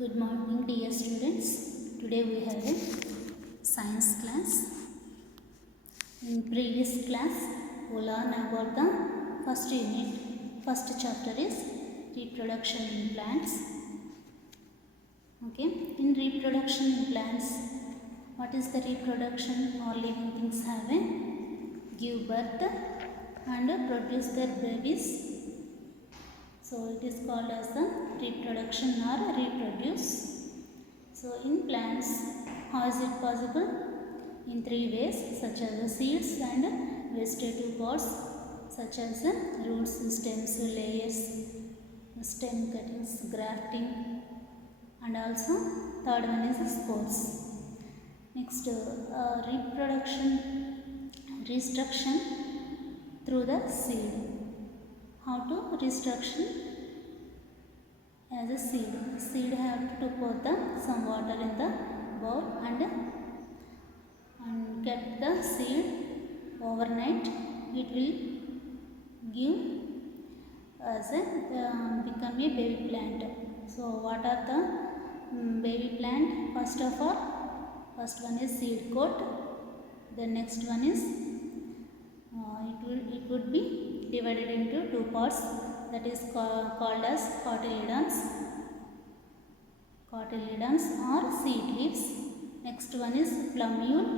Good morning, dear students. Today we have a science class. In previous class, we learned about the first unit. First chapter is reproduction in plants. Okay, in reproduction in plants, what is the reproduction? All living things have a give birth and produce their babies. So it is called as the reproduction or reproduce. So in plants, how is it possible? In three ways, such as the seeds and vegetative parts, such as the roots, stems, layers, stem cuttings, grafting, and also third one is the spores. Next, reproduction through the seed. How to reproduction as a seed. Seed have to put some water in the bowl and kept the seed overnight. It will give as a become a baby plant. So what are the baby plant? First of all, first one is seed coat. The next one is it would be divided into two parts, that is called as cotyledons or seed leaves. Next one is plumule.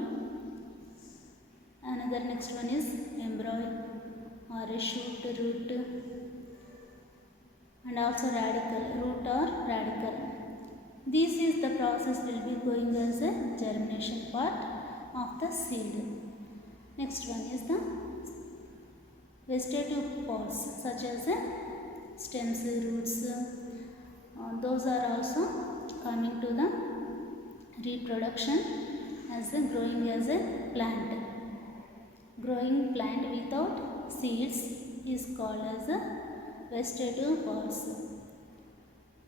Another next one is embryo or a shoot, root, and also root or radicle. This is the process will be going as a germination part of the seed. Next one is the vegetative parts, such as stems, roots. Those are also coming to the reproduction as growing as a plant. Growing plant without seeds is called as vegetative parts.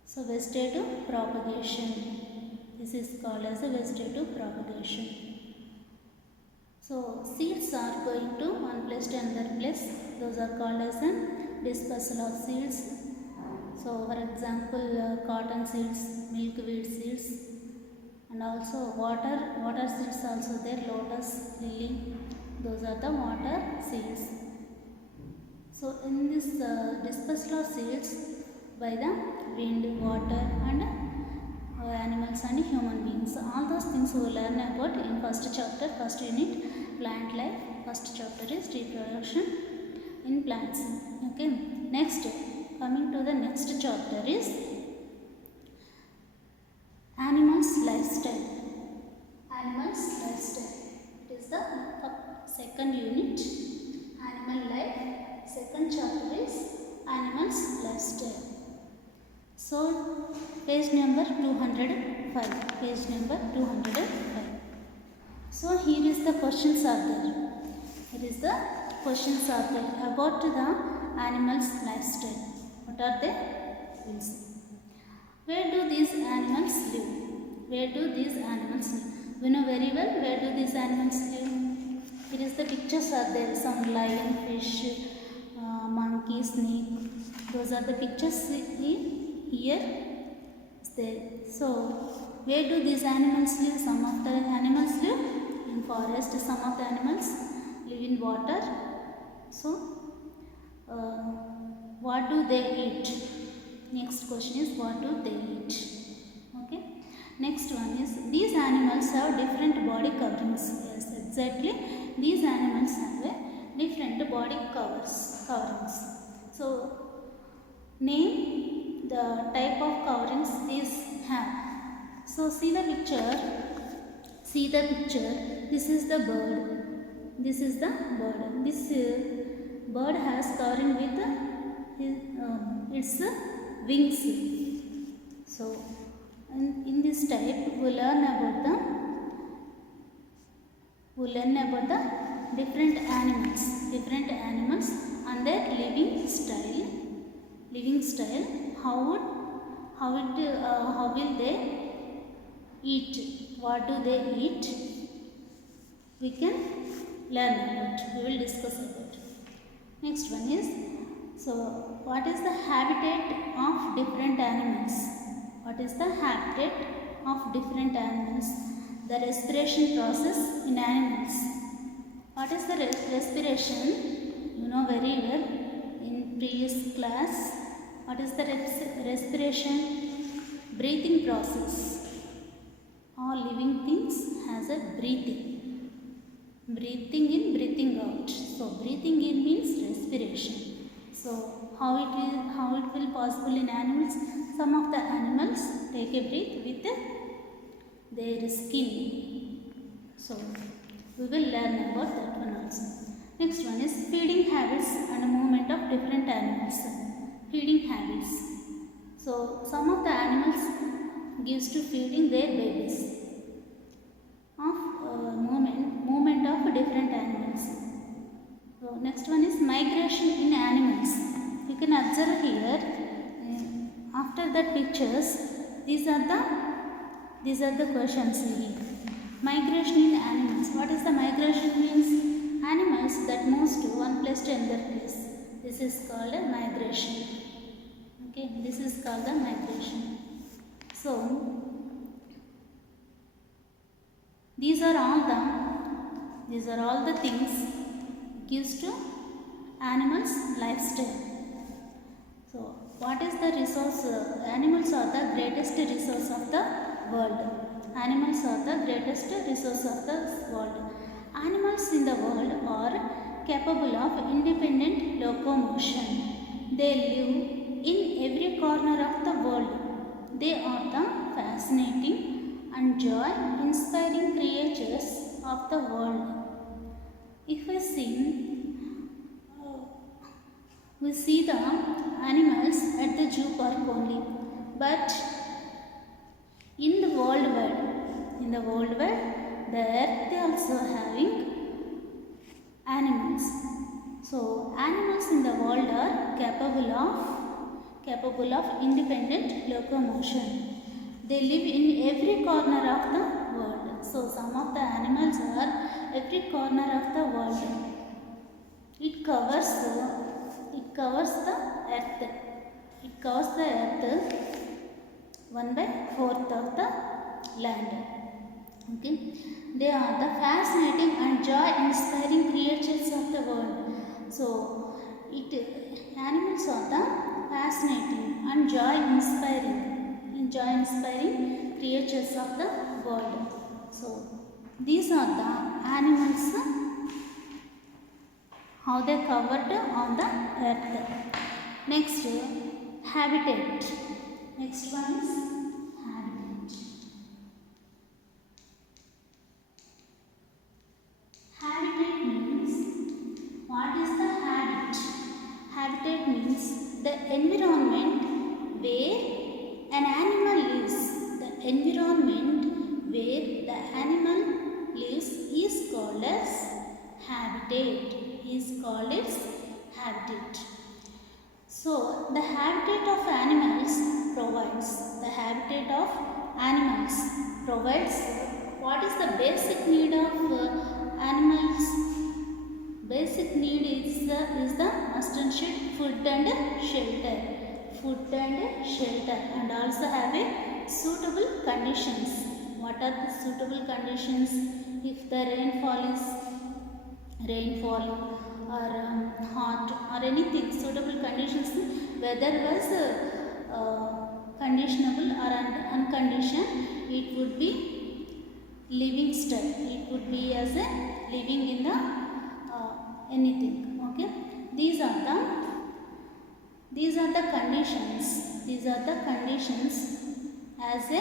So vegetative propagation. This is called as a vegetative propagation. So seeds are going to one place to another place. Those are called as a dispersal of seeds. So for example, cotton seeds, milkweed seeds, and also water seeds also there, lotus, lily. Those are the water seeds. So in this dispersal of seeds by the wind, water, and animals and human beings. All those things we will learn about in first chapter, first unit, plant life. First chapter is reproduction in plants. Okay. Next, coming to the next chapter is animals lifestyle. Animals lifestyle. It is the second unit, animal life. Second chapter is animals lifestyle. So page number 205. Page number 205. So here is the questions are there. Here is the questions are there about the animals lifestyle. What are they? Where do these animals live? Where do these animals live? We know very well where do these animals live. Here is the pictures are there. Some lion, fish, monkey, snake. Those are the pictures here. So where do these animals live? Some of the animals live in forest. Some of the animals live in water. So what do they eat? Next question is what do they eat? Okay. Next one is these animals have different body coverings. Yes, exactly. These animals have a different body coverings. So name the type of coverings these have. So see the picture. This is the bird. This is the bird. This bird has covering with its wings. So in this type we learn about the different animals and their living style. How will they eat? What do they eat? We can learn about. We will discuss about. Next one is, so what is the habitat of different animals? What is the habitat of different animals? The respiration process in animals. What is the respiration? You know very well in previous class. What is the respiration? Breathing process. All living things has a breathing. Breathing in, breathing out. So breathing in means respiration. So how it will possible in animals? Some of the animals take a breath with their skin. So we will learn about that one also. Next one is feeding habits and movement of different animals. Feeding habits. So some of the animals gives to feeding their babies. Of movement of different animals. So next one is migration in animals. You can observe here after the pictures. These are the questions here. Migration in animals. What is the migration means? Animals that moves to one place to another place. This is called a migration. Okay, this is called the migration. So these are all the things gives to animals lifestyle. So what is the resource? Animals are the greatest resource of the world. Animals are the greatest resource of the world. Animals in the world are capable of independent locomotion. They live in every corner of the world. They are the fascinating and joy-inspiring creatures of the world. If we see the animals at the zoo park only, but in the world wide, the earth also having animals. So animals in the world are capable of independent locomotion. They live in every corner of the world. So some of the animals are every corner of the world. It covers the earth. It covers the earth 1/4 of the land. Okay. They are the fascinating and joy-inspiring creatures of the world. So animals are the fascinating and joy-inspiring creatures of the world. So these are the animals, how they covered on the earth. Next, habitat. Next one is habitat. Habitat means, what is the habitat? Habitat means the environment where an animal lives. The environment where the animal lives is called as habitat. So the habitat of animals provides what is the basic need of animals? Basic need is the essential food and shelter, and also have a suitable conditions. What are the suitable conditions? If the rainfall or hot or anything, suitable conditions, weather was conditionable or unconditioned, it would be living style. It would be as a living in the anything. Okay, these are the conditions. These are the conditions as a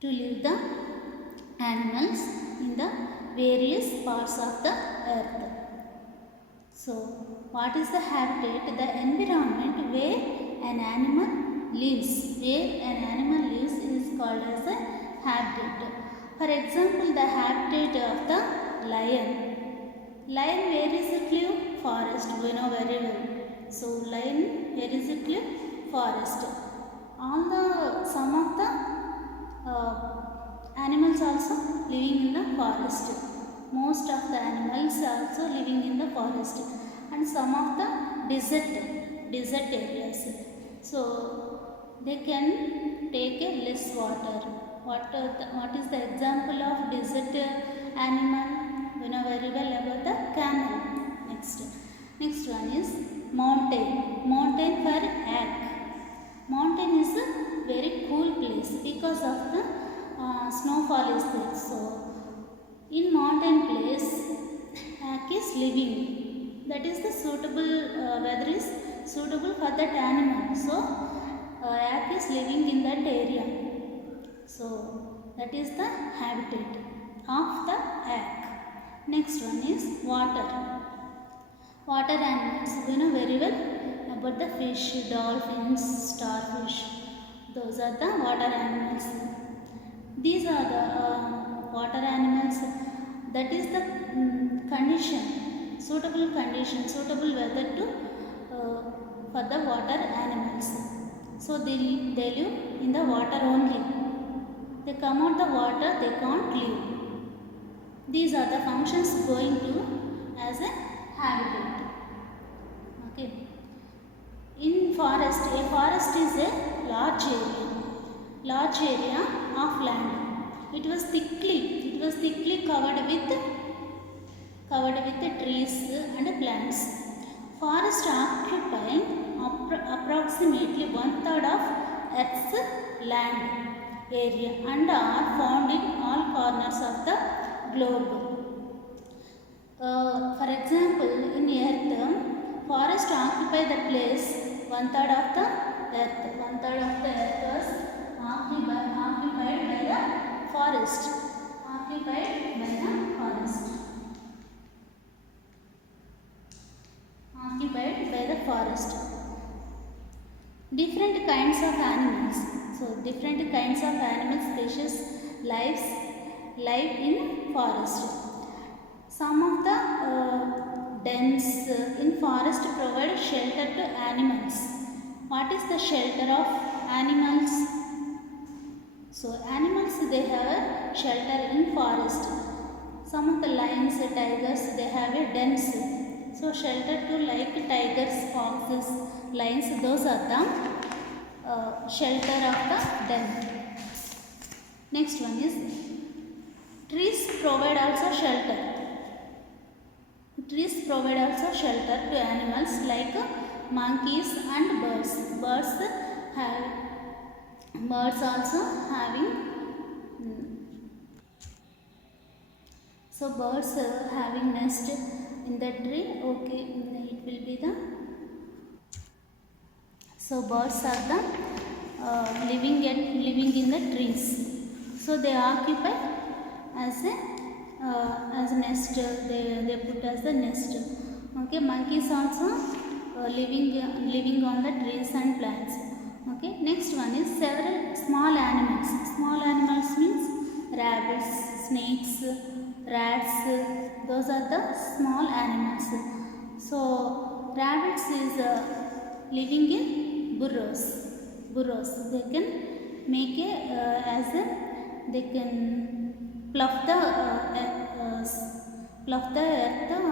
to live the animals in the various parts of the earth. So what is the habitat? The environment where an animal lives. Is called as a habitat. For example, the habitat of the lion. Lion, where is it live? Forest. We know very well. So lion, where is it live? Forest. Some of the animals also living in the forest. Most of the animals also living in the forest, and some of the desert areas. So they can take a less water. What is the example of desert animal? We know very well about the camel. Next one is mountain. Mountain for egg. Mountain is a very cool place because of the snowfall is there. So in mountain place, egg is living. That is the suitable weather is suitable for that animal. So egg is living in that area. So that is the habitat of the egg. Next one is water. Water animals, we know very well about the fish, dolphins, starfish. Those are the water animals. These are the water animals. That is the condition, suitable weather to for the water animals. So they live in the water only. They come out the water, they can't live. These are the functions going to as a habitat. Okay. In forest, a forest is a large area of land. It was thickly covered with the trees and plants. Forests occupy approximately 1/3 of Earth's land area and are found in all corners of the globe. For example, in Earth, forests occupy the place 1/3 of the Earth. 1/3 of the Earth was occupied by the forest. Different kinds of animals. So different kinds of animal species live in forest. Some of the dens in forest provide shelter to animals. What is the shelter of animals? So animals, they have a shelter in forest. Some of the lions, tigers, they have a dens. So shelter to like tigers, foxes, lions, those are the shelter of the den. Next one is trees provide also shelter. Trees provide also shelter to animals like monkeys and birds. Birds also having so birds having nest in the tree. Okay, it will be the so birds are the living in the trees. So they occupy as a nest. They put as a nest. Okay, monkeys also living on the trees and plants. Okay, next one is several small animals. Small animals means rabbits, snakes, rats. Those are the small animals. So rabbits is living in burrows. They can make they can plough the earth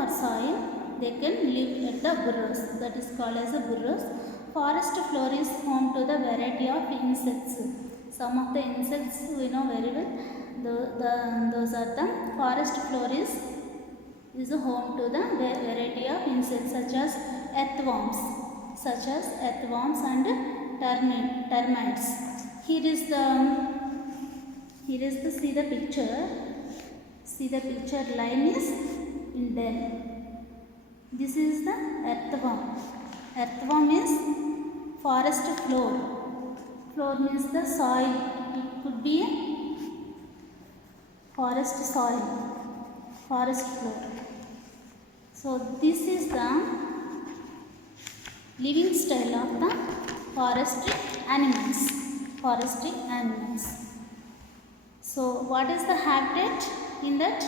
or soil. They can live at the burrows. That is called as a burrows. Forest floor is home to the variety of insects. Some of the insects we know very well. Those are the forest floor is home to the variety of insects such as earthworms and termites. Here is the see the picture. See the picture, line is in den. This is the earthworm. Earthworm is forest floor. Floor means the soil. It could be a forest soil, forest floor. So this is the living style of the forestry animals. So what is the habitat? In that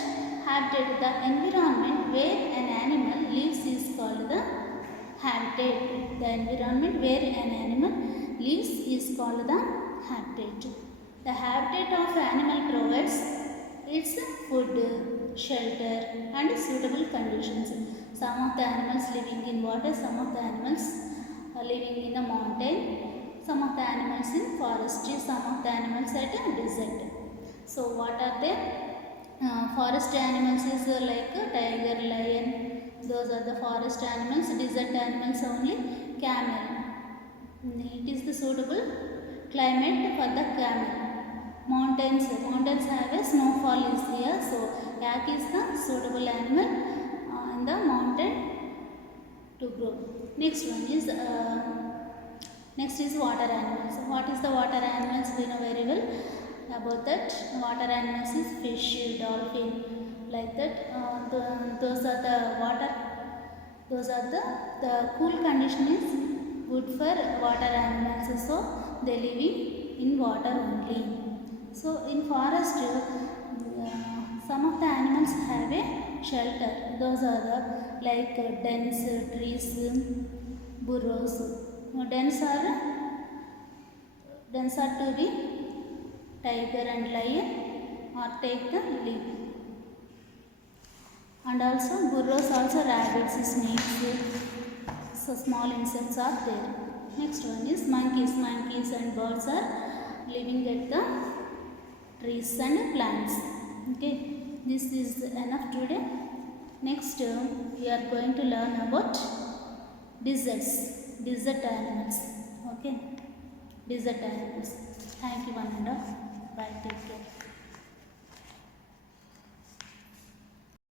habitat, the environment where an animal lives is called the habitat. The environment where an animal lives is called the habitat. The habitat of animal provides its food, shelter and suitable conditions. Some of the animals living in water, some of the animals are living in the mountain, the animals in forest, some of the animals at desert. So what are they? Forest animals is like tiger, lion, those are the forest animals. Desert animals only camel. It is the suitable climate for the camel. Mountains have a snowfall is here, so yak is the suitable animal in the mountain to grow. Next is water animals. What is the water animals? We know very well about that. Water animals is fish, dolphin, like that. Those are the water. Those are the cool condition is good for water animals. So they live in water only. So in forest, some of the animals have a shelter. Those are the like dens, trees, burrows. Dens are to be tiger and lion or take the leaf. And also burrows also rabbits, snakes, so small insects are there. Next one is monkeys. Monkeys and birds are living at the trees and plants. Okay, this is enough today. Next we are going to learn about desert animals. Okay, desert animals. Thank you, one and all. Bye, take care.